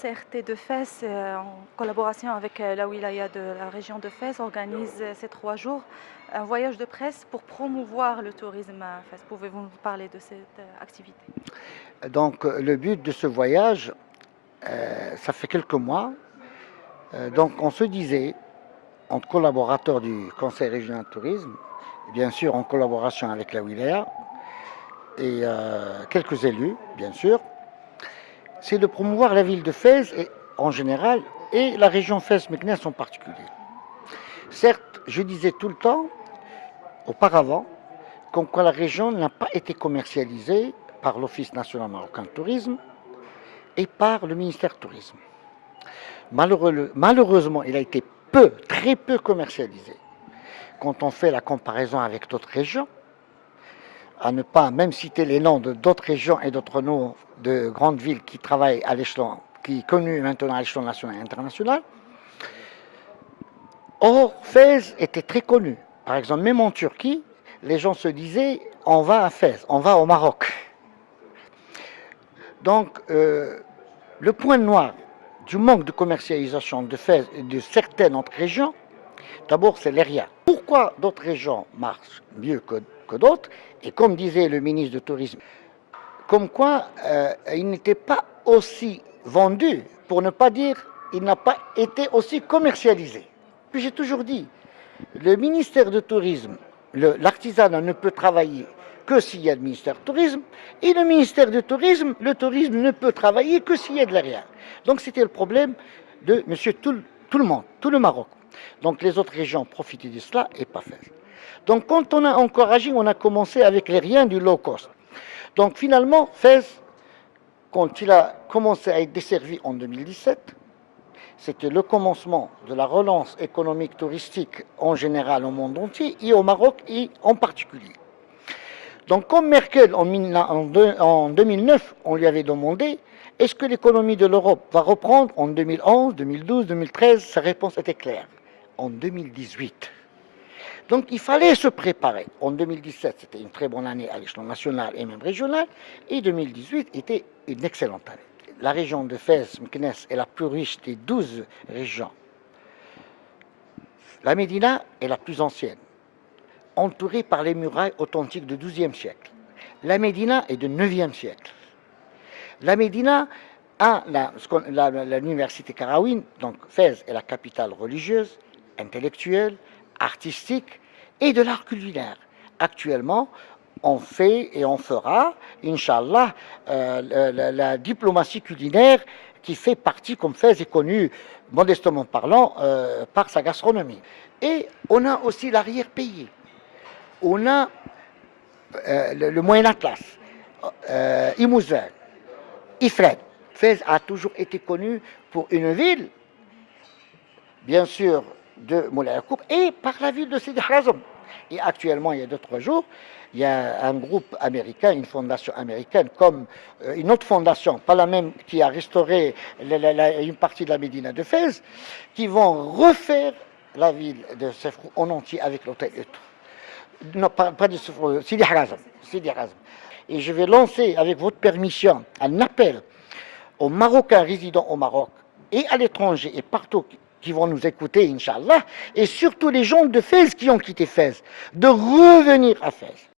CRT de Fès, en collaboration avec la wilaya de la région de Fès, organise ces 3 jours un voyage de presse pour promouvoir le tourisme à Fès. Pouvez-vous nous parler de cette activité? Donc, le but de ce voyage, ça fait quelques mois. Donc, on se disait, entre collaborateurs du Conseil régional de tourisme, bien sûr en collaboration avec la wilaya et quelques élus, bien sûr, c'est de promouvoir la ville de Fès en général et la région Fès-Meknès en particulier. Certes, je disais tout le temps, auparavant, comme quoi la région n'a pas été commercialisée par l'Office national marocain de tourisme et par le ministère du tourisme. Malheureusement, il a été très peu commercialisé. Quand on fait la comparaison avec d'autres régions, à ne pas même citer les noms de d'autres régions et d'autres noms de grandes villes qui travaillent à l'échelon, qui est connu maintenant à l'échelon national et international. Or, Fès était très connu. Par exemple, même en Turquie, les gens se disaient on va à Fès, on va au Maroc. Donc, le point noir du manque de commercialisation de Fès et de certaines autres régions, d'abord, c'est l'ERIA. Pourquoi d'autres régions marchent mieux que d'autres? Et comme disait le ministre du Tourisme, comme quoi il n'était pas aussi vendu, pour ne pas dire il n'a pas été aussi commercialisé. Puis j'ai toujours dit, le ministère du Tourisme, l'artisanat ne peut travailler que s'il y a le ministère du Tourisme, et le ministère du Tourisme, le tourisme ne peut travailler que s'il y a de l'ERIA. Donc c'était le problème de monsieur tout le monde, tout le Maroc. Donc les autres régions profitaient de cela et pas Fès. Donc quand on a encouragé, on a commencé avec les riens du low cost. Donc finalement, Fès, quand il a commencé à être desservi en 2017, c'était le commencement de la relance économique touristique en général au monde entier et au Maroc et en particulier. Donc comme Merkel en 2009, on lui avait demandé est-ce que l'économie de l'Europe va reprendre en 2011, 2012, 2013? Sa réponse était claire, en 2018. Donc il fallait se préparer. En 2017, c'était une très bonne année à l'échelon national et même régional, et 2018 était une excellente année. La région de Fès-Meknès est la plus riche des 12 régions. La Médina est la plus ancienne, entourée par les murailles authentiques du XIIe siècle. La Médina est du IXe siècle. La Médina a l'université Karawine, donc Fès est la capitale religieuse, intellectuelle, artistique et de l'art culinaire. Actuellement, on fait et on fera, Inch'Allah, la diplomatie culinaire qui fait partie, comme Fès est connu, modestement parlant, par sa gastronomie. Et on a aussi l'arrière-pays. On a le Moyen Atlas, Imouzen, Ifrane. Fès a toujours été connu pour une ville, bien sûr, de Moulay Yacoub et par la ville de Sidi Harazm. Et actuellement, il y a 2-3 jours, il y a un groupe américain, une fondation américaine, comme une autre fondation, pas la même, qui a restauré une partie de la Médina de Fès, qui vont refaire la ville de Sefrou en entier avec l'hôtel et tout. Non, pas de Sefrou, Sidi Harazm. Et je vais lancer, avec votre permission, un appel aux Marocains résidant au Maroc et à l'étranger et partout qui vont nous écouter, Inch'Allah, et surtout les gens de Fès qui ont quitté Fès, de revenir à Fès.